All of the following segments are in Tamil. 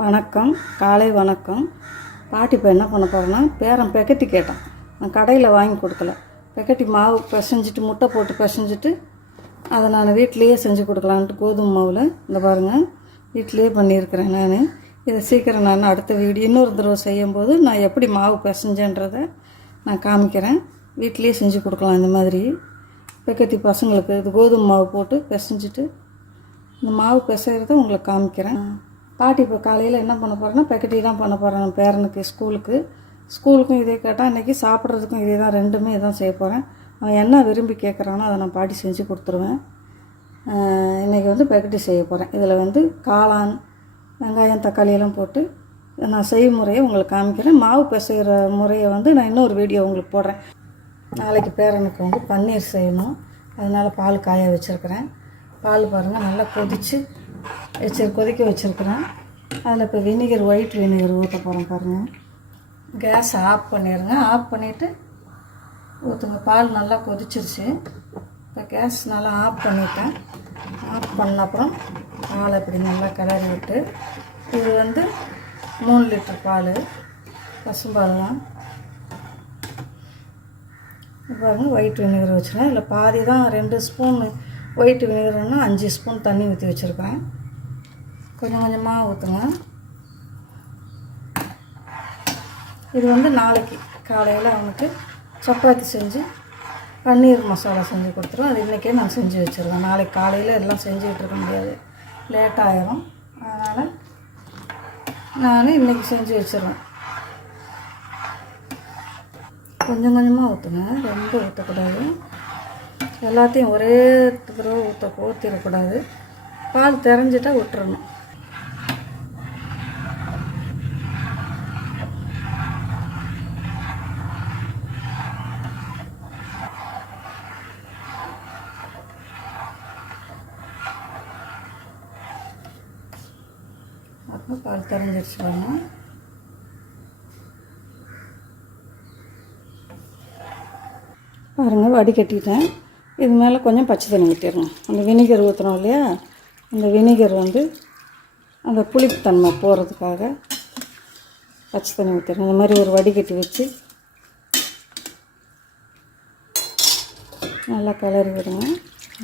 வணக்கம் காலை வணக்கம். பாட்டி இப்போ என்ன பண்ண போகிறேன்னா பேரன் பெக்கட்டி கேட்டான். நான் கடையில் வாங்கி கொடுக்கல. பெக்கட்டி மாவு பிசைஞ்சிட்டு முட்டை போட்டு பிசைஞ்சிட்டு அதை நான் வீட்டிலேயே செஞ்சு கொடுக்கலான்ட்டு கோதுமை மாவில் இந்த பாருங்கள் வீட்டிலையே பண்ணியிருக்கிறேன் நான். இதை சீக்கிரம் நான் அடுத்த வீடியோ இன்னொரு தடவை செய்யும்போது நான் எப்படி மாவு பிசைஞ்சேன்றதை நான் காமிக்கிறேன். வீட்டிலையே செஞ்சு கொடுக்கலாம் இந்த மாதிரி. பெக்கட்டி பசங்களுக்கு இது கோதுமை மாவு போட்டு பிசைஞ்சிட்டு இந்த மாவு பிசைகிறத உங்களுக்கு காமிக்கிறேன். பாட்டி இப்போ காலையில் என்ன பண்ண போகிறேன்னா பெக்கட்டி தான் பண்ண போகிறேன் பேரனுக்கு ஸ்கூலுக்கு. ஸ்கூலுக்கும் இதே கேட்டால் இன்றைக்கி சாப்பிட்றதுக்கும் இதே தான் ரெண்டுமே இதான் செய்ய போகிறேன் அவன் என்ன விரும்பி கேட்குறானோ அதை நான் பாட்டி செஞ்சு கொடுத்துருவேன். இன்றைக்கி வந்து பெக்கட்டி செய்ய போகிறேன் இதில் வந்து காளான் வெங்காயம் தக்காளி எல்லாம் போட்டு நான் செய்யும் முறையை உங்களுக்கு காமிக்கிறேன். மாவு பிசைகிற முறையை வந்து நான் இன்னொரு வீடியோ உங்களுக்கு போடுறேன். நாளைக்கு பேரனுக்கு வந்து பன்னீர் செய்யணும். அதனால் பால் காய வச்சுருக்கிறேன். பால் பாருங்கள் நல்லா கொதித்து வச்சு கொதிக்க வச்சுருக்கிறேன். அதில் இப்போ வினிகர் ஒயிட் வினிகர் ஊற்ற போகிறோம் பாருங்கள் கேஸ் ஆஃப் பண்ணிடுங்க ஆஃப் பண்ணிவிட்டு ஊற்றுங்க பால் நல்லா கொதிச்சிருச்சு. இப்போ கேஸ் நல்லா ஆஃப் பண்ணிட்டேன். ஆஃப் பண்ண அப்புறம் பால் இப்படி நல்லா கிளறி விட்டு இது வந்து மூணு லிட்டர் பால். பசும்பால் தான் பாருங்கள் ஒயிட் வினிகர் வச்சுருக்கேன். இதில் பாதி தான் ரெண்டு ஸ்பூன் ஒயிட் வினிகர்னா அஞ்சு ஸ்பூன் தண்ணி ஊற்றி வச்சுருக்கேன். கொஞ்சம் கொஞ்சமாக ஊற்றுங்க இது வந்து நாளைக்கு காலையில் அவனுக்கு சப்பாத்தி செஞ்சு பன்னீர் மசாலா செஞ்சு கொடுத்துருவோம் அது இன்றைக்கே நான் செஞ்சு வச்சுருவேன். நாளைக்கு காலையில் எல்லாம் செஞ்சுக்கிட்டு இருக்க முடியாது. லேட் ஆயிரும். அதனால் நான் இன்றைக்கி செஞ்சு வச்சுருவேன். கொஞ்சம் கொஞ்சமாக ஊற்றுங்க ரொம்ப ஊற்றக்கூடாது எல்லாத்தையும் ஒரே தடவை ஊற்ற ஊற்றிடக்கூடாது பால் தெரிஞ்சிட்டா விட்டுறணும் அப்போ பால் தெரிஞ்சிருச்சு வரணும் பாருங்கள் வடிகட்டிட்டேன் இது மேலே கொஞ்சம் பச்சை தண்ணி ஊற்றிடணும் அந்த வினிகர் ஊற்றுறோம் இல்லையா? அந்த வினிகர் வந்து அந்த புளிப்புத்தன்மை போகிறதுக்காக பச்சை தண்ணி ஊற்றிடணும் இந்த மாதிரி ஒரு வடிகட்டி வச்சு நல்லா கிளறி விடுங்க.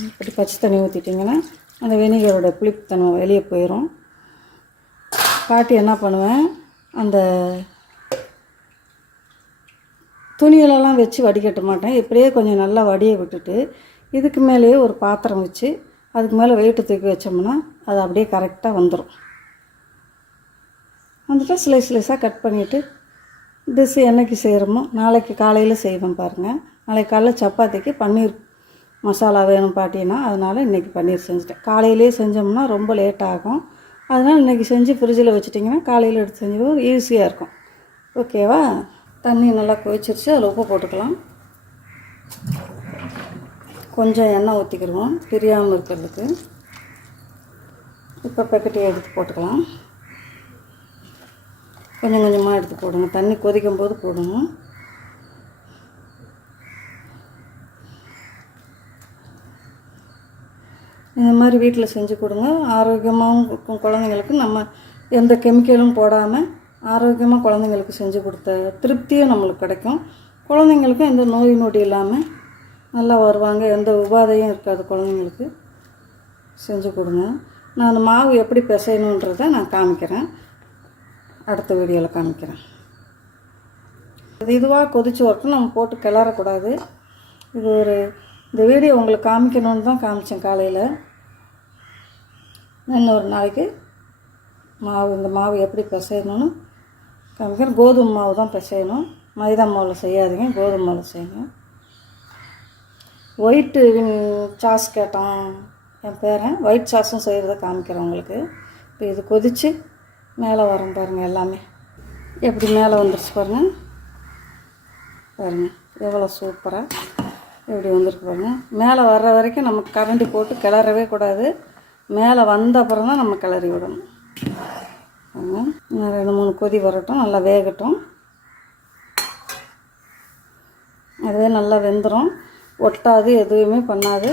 இப்படி பச்சை தண்ணி ஊற்றிட்டிங்கன்னா அந்த வினிகரோட புளிப்புத்தன்மை வெளியே போயிடும் பாட்டி என்ன பண்ணுவேன்? அந்த துணியிலலாம் வச்சு வடிகட்ட மாட்டேன். இப்படியே கொஞ்சம் நல்லா வடிய விட்டுட்டு இதுக்கு மேலேயே ஒரு பாத்திரம் வச்சு அதுக்கு மேலே வெயிட்டு தூக்கி வச்சோம்னா அது அப்படியே கரெக்டாக வந்துடும் வந்துட்டு ஸ்லைஸ் ஸ்லைஸாக கட் பண்ணிவிட்டு டிஷ் என்னைக்கு செய்கிறோமோ நாளைக்கு காலையில் செய்வேன் பாருங்கள் நாளைக்கு காலைல சப்பாத்திக்கு பன்னீர் மசாலா வேணும் பாட்டினா அதனால் இன்றைக்கி பன்னீர் செஞ்சுட்டேன். காலையிலே செஞ்சோம்னா ரொம்ப லேட் ஆகும். அதனால் இன்றைக்கி செஞ்சு ஃப்ரிட்ஜில் வச்சுட்டிங்கன்னா காலையில் எடுத்து செஞ்சு ஈஸியாக இருக்கும். ஓகேவா தண்ணி நல்லா கொதிச்சிருச்சு அதில் உப்பு போட்டுக்கலாம். கொஞ்சம் எண்ணெய் ஊற்றிக்கிடுவோம் பிரியாமல் இருக்கிறதுக்கு. இப்போ பெக்கெட்டி எடுத்து போட்டுக்கலாம். கொஞ்சம் கொஞ்சமாக எடுத்து போடுங்க. தண்ணி கொதிக்கும் போது போடுங்க இந்த மாதிரி வீட்டில் செஞ்சு கொடுங்க. ஆரோக்கியமாகவும் இருக்கும் குழந்தைங்களுக்கு. நம்ம எந்த கெமிக்கலும் போடாமல் ஆரோக்கியமாக குழந்தைங்களுக்கு செஞ்சு கொடுத்த திருப்தியும் நம்மளுக்கு கிடைக்கும். குழந்தைங்களுக்கும் எந்த நோய் நொடி இல்லாமல் நல்லா வருவாங்க. எந்த உபாதையும் இருக்காது குழந்தைங்களுக்கு. செஞ்சு கொடுங்க. நான் அந்த மாவு எப்படி பிசையணுன்றதை நான் காமிக்கிறேன். அடுத்த வீடியோவில் காமிக்கிறேன். இது இதுவாக கொதிச்சு வரட்டும். நம்ம போட்டு கிளறக்கூடாது. இது ஒரு இந்த வீடியோ உங்களுக்கு காமிக்கணுன்னு தான் காமிச்சேன் காலையில். இன்னொரு நாளைக்கு மாவு இந்த மாவு எப்படி பிசையணும்னு காமிக்கிறேன் கோதுமை மாவு தான் பிசையணும் மைதா மாவில் செய்யாதீங்க கோதுமை மாவில் செய்யுங்க. ஒயிட்டு சாஸ் கேட்டான் என் பேரன் ஒயிட் சாஸும் செய்கிறத காமிக்கிறேன் உங்களுக்கு. இப்போ இது கொதித்து மேலே வரும் பாருங்கள் எல்லாமே. எப்படி மேலே வந்துருச்சு பாருங்கள் பாருங்கள் எவ்வளோ சூப்பராக எப்படி வந்திருக்கு பாருங்கள் மேலே வர்ற வரைக்கும் நம்ம கரண்டி போட்டு கிளறவே கூடாது. மேலே வந்த அப்புறம் தான் நம்ம கிளறி விடணும். இன்னும் ரெண்டு மூணு கொதி வரட்டும் நல்லா வேகட்டும். அதுவே நல்லா வெந்துடும் ஒட்டாது எதுவுமே பண்ணாது.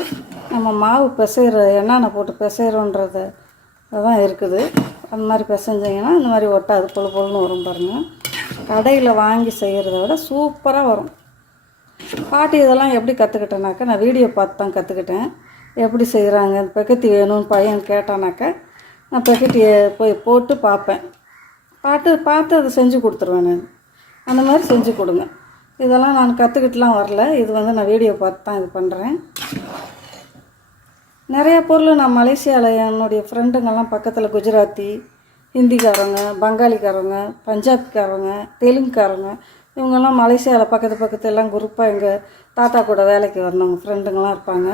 நம்ம மாவு பிசைகிற என்னென்ன போட்டு பிசைகிறோன்றது தான் இருக்குது. அந்த மாதிரி பிசைஞ்சிங்கன்னா இந்த மாதிரி ஒட்டாது பொழு பொழுன்னு வரும் பாருங்கள் கடையில் வாங்கி செய்கிறத விட சூப்பராக வரும். பாட்டி இதெல்லாம் எப்படி கற்றுக்கிட்டேனாக்கா நான் வீடியோ பார்த்து தான் கற்றுக்கிட்டேன் எப்படி செய்கிறாங்க இந்த பெக்கத்தி வேணும்னு பையன் கேட்டானாக்கா நான் பெக்கத்தியை போய் போட்டு பார்ப்பேன். பார்த்து பார்த்து அதை செஞ்சு கொடுத்துருவேன் நான். அந்த மாதிரி செஞ்சு கொடுங்க. இதெல்லாம் நான் கற்றுக்கிட்டுலாம் வரல. இது வந்து நான் வீடியோ பார்த்து தான் இது பண்ணுறேன் நிறையா பொருள் நான் மலேசியாவில் என்னுடைய ஃப்ரெண்டுங்கெல்லாம் பக்கத்தில் குஜராத்தி ஹிந்திக்காரவங்க பங்காளிக்காரவங்க பஞ்சாப்காரவங்க தெலுங்குக்காரங்க இவங்கெல்லாம் மலேசியாவில் பக்கத்து பக்கத்து எல்லாம் குரூப்பாக எங்கள் தாத்தா கூட வேலைக்கு வரணும் ஃப்ரெண்டுங்கெல்லாம் இருப்பாங்க.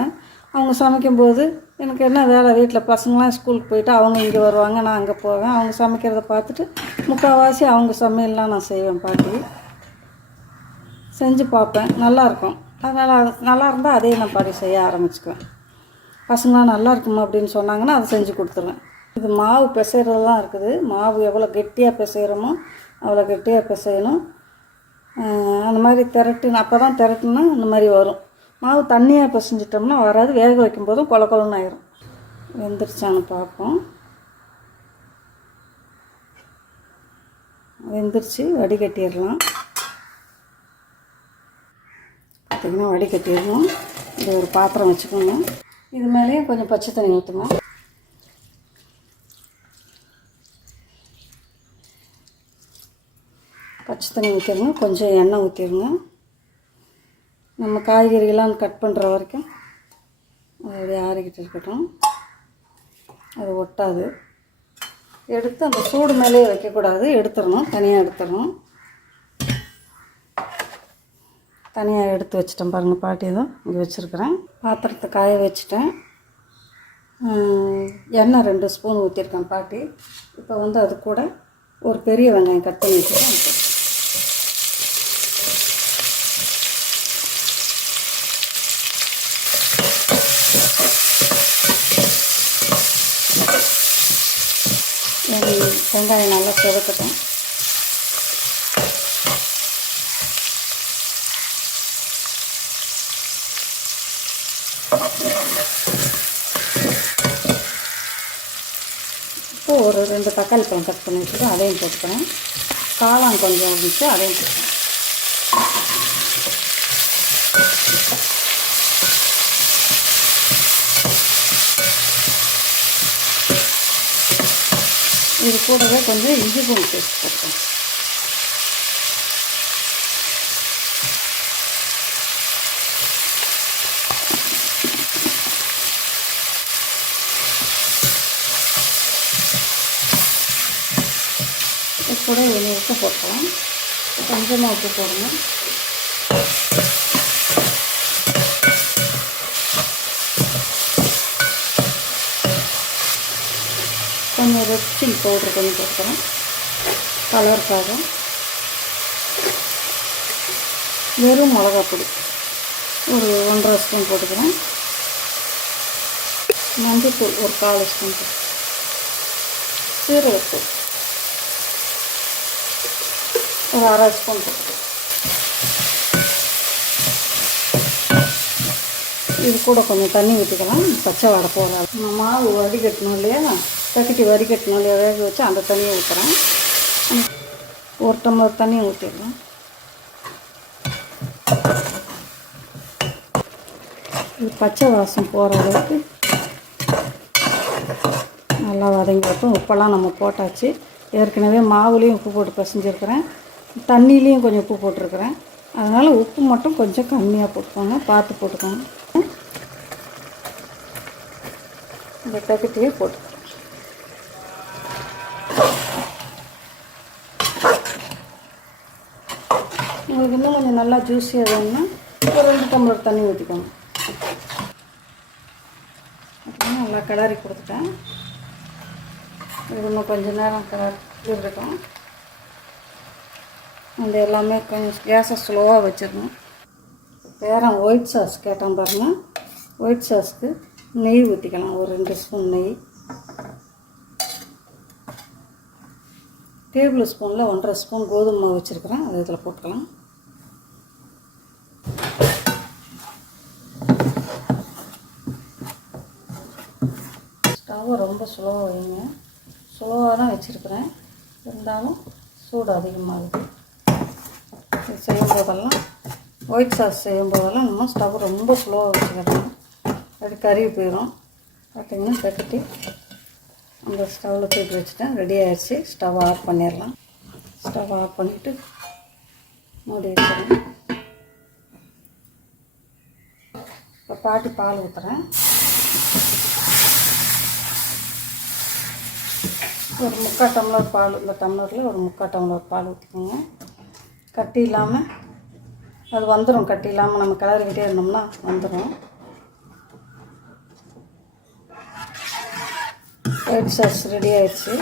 அவங்க சமைக்கும்போது எனக்கு என்ன வேலை வீட்டில் பசங்களாம் ஸ்கூலுக்கு போயிட்டு அவங்க இங்கே வருவாங்க நான் அங்கே போவேன். அவங்க சமைக்கிறத பார்த்துட்டு முக்கால்வாசி அவங்க சமையல்லாம் நான் செய்வேன் பாட்டி. செஞ்சு பார்ப்பேன். நல்லாயிருக்கும் அதனால் அது நல்லா இருந்தால் அதே நான் பாட்டி செய்ய ஆரம்பிச்சுக்குவேன். பசங்களாம் நல்லா இருக்குமா அப்படின்னு சொன்னாங்கன்னா அதை செஞ்சு கொடுத்துருவேன். இது மாவு பிசைறது தான் இருக்குது. மாவு எவ்வளோ கெட்டியாக பிசைகிறோமோ அவ்வளோ கெட்டியாக பிசையணும். அந்த மாதிரி திரட்டுன்னு அப்போ தான் திரட்டுனா இந்த மாதிரி வரும். மாவு தண்ணியாக பிசைஞ்சிட்டோம்னா வராது. வேக வைக்கும்போதும் கொல கொலன்னு ஆயிரும். வெந்துருச்சான்னு பார்ப்போம். வெந்துருச்சு. வடிகட்டிடலாம். பார்த்திங்கன்னா வடிகட்டிடணும். இது ஒரு பாத்திரம் வச்சுக்கோங்க. இது மேலேயும் கொஞ்சம் பச்சை தண்ணி ஊற்றணும் பச்சை தண்ணி ஊற்றிடுங்க கொஞ்சம் எண்ணெய் ஊற்றிடுங்க நம்ம காய்கறிகள்லாம் கட் பண்ணுற வரைக்கும் அது அப்படியே ஆறிக்கிட்டு இருக்கட்டும். அது ஒட்டாது. எடுத்து அந்த சூடு மேலேயே வைக்கக்கூடாது. எடுத்துடணும். தனியாக எடுத்துடணும். தனியாக எடுத்து வச்சிட்டேன் பாருங்கள் பாட்டி தான் இங்கே வச்சுருக்கிறேன். பாத்திரத்தை காய வச்சுட்டேன். எண்ணெய் ரெண்டு ஸ்பூன் ஊற்றிருக்கேன் பாட்டி. இப்போ வந்து அது கூட ஒரு பெரிய வெங்காயம் கட் பண்ணி வச்சுருக்கேன் வெங்காயம் நல்லா செதுக்கட்டும் இப்போ ஒரு ரெண்டு தக்காளி பழம் கட் பண்ணி வச்சுட்டு அதையும் போட்டுக்கிறேன். காளான் கொஞ்சம் இருந்துச்சு அதையும் போட்டுக்கிறேன். இது கூடவே கொஞ்சம் இஞ்சி பூண்டு பேஸ்ட் போட்டோம் இது கூட கொஞ்சம் உப்பு போட்டோம் கொஞ்சமாக உப்பு போடணும். கொஞ்சம் ரெட் சில்லி பவுடர் கொஞ்சம் போட்டுக்கிறேன். கலருக்காக வெறும் மிளகா பொடி ஒரு ஒன்றரை ஸ்பூன் போட்டுக்கிறேன். மஞ்சத்தூள் ஒரு கால் ஸ்பூன் போட்டு. சீரகத்தூள். ஒரு அரை ஸ்பூன் போட்டுக்கிறேன். இது கூட கொஞ்சம் தண்ணி ஊற்றிக்கலாம் பச்சை வடை போடாது. நம்ம மாவு வடிகட்டணும் இல்லையா? பக்கெட்டி வடிகட்டணும் வேக வச்சு அந்த தண்ணியை ஊற்றுறேன் ஒரு டம்ளர் தண்ணியை ஊற்றிடுவோம் இது பச்சை வாசம் போகிற அளவுக்கு நல்லா வதங்கி வைப்போம் உப்பெல்லாம் நம்ம போட்டாச்சு. ஏற்கனவே மாவுலேயும் உப்பு போட்டு பிசைஞ்சிருக்கிறேன். தண்ணியிலையும் கொஞ்சம் உப்பு போட்டிருக்கிறேன். அதனால் உப்பு மட்டும் கொஞ்சம் கம்மியாக போட்டுக்கோங்க. பார்த்து போட்டுக்கோங்க. இந்த பேக்கெட்லேயே போட்டு உங்களுக்கு இன்னும் கொஞ்சம் நல்லா ஜூஸியாக வேணும்னா ஒரு ரெண்டு டம்ளர் தண்ணி ஊற்றிக்கோங்க அப்புறம் நல்லா கிளறி கொடுத்துட்டேன். இது இன்னும் கொஞ்ச நேரம் கிளறி இருக்கட்டும் அந்த எல்லாமே கொஞ்சம் கேஸை ஸ்லோவாக வச்சிடணும். பேரம் ஒயிட் சாஸ் கேட்டான் பாருங்கள் ஒயிட் சாஸ்க்கு நெய் ஊற்றிக்கலாம் ஒரு ரெண்டு ஸ்பூன் நெய். டேபிள் ஸ்பூனில் ஒன்றரை ஸ்பூன் கோதுமை மாவு வச்சுருக்கிறேன். அதை இதில் போட்டுக்கலாம். ஸ்டவ்வை ரொம்ப ஸ்லோவாக வைங்க. ஸ்லோவாக தான் வச்சுருக்குறேன். இருந்தாலும் சூடு அதிகமாகுது இது செய்யும் போதெல்லாம் ஒயிட் சாஸ் செய்யும் போதெல்லாம் நம்ம ஸ்டவ் ரொம்ப ஸ்லோவாக வச்சுக்கிறோம். அது கறி போயிடும் பார்த்தீங்கன்னா பெக்கட்டி அந்த ஸ்டவ்வில் தூக்கி வச்சுட்டேன். ரெடி ஆகிடுச்சி ஸ்டவ் ஆஃப் பண்ணிடலாம். ஸ்டவ் ஆஃப் பண்ணிவிட்டு மூடி வச்சுருவேன் இப்போ பாட்டி பால் ஊற்றுறேன் ஒரு முக்கால் டம்ளர் பால் இந்த டம்ளரில் ஒரு முக்கால் டம்ளர் பால் ஊற்றிக்கோங்க கட்டி இல்லாமல் அது வந்துடும் கட்டி இல்லாமல் நம்ம கிளறிக்கிட்டே இருந்தோம்னா வந்துடும் ஒயிட் சாஸ் ரெடி ஆயிடுச்சு.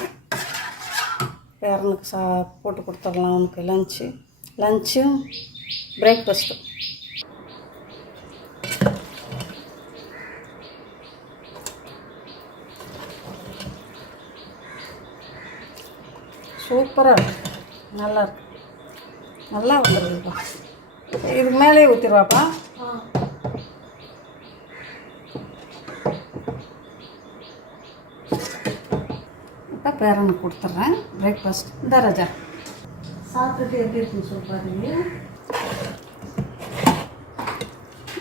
பேரனுக்கு சா போட்டு கொடுத்துடலாம் அவனுக்கு லஞ்சு லஞ்சும் பிரேக்ஃபாஸ்ட்டும் சூப்பராக இருக்கு. நல்லா இருக்கு. நல்லா வந்துருக்குப்பா இதுக்கு மேலே ஊற்றிடுவாப்பா பேரனுக்கு கொடுத்துட்றேன் பிரேக்ஃபாஸ்ட் இந்த ராஜா. சாப்பிட்டுட்டு எப்படி இருக்குன்னு சொல்லி பாருங்க.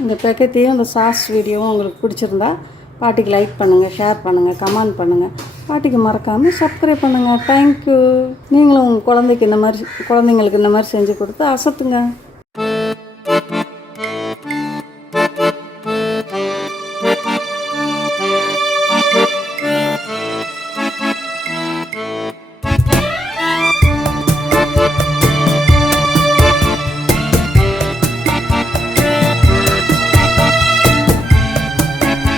இந்த பேக்கெட்டையும் இந்த சாஸ் வீடியோவும் உங்களுக்கு பிடிச்சிருந்தா பாட்டிக்கு லைக் பண்ணுங்கள் ஷேர் பண்ணுங்கள் கமெண்ட் பண்ணுங்கள் பாட்டிக்கு மறக்காமல் சப்ஸ்கிரைப் பண்ணுங்கள் தேங்க்யூ நீங்களும் உங்கள் குழந்தைக்கு இந்த மாதிரி குழந்தைங்களுக்கு இந்த மாதிரி செஞ்சு கொடுத்து அசத்துங்க.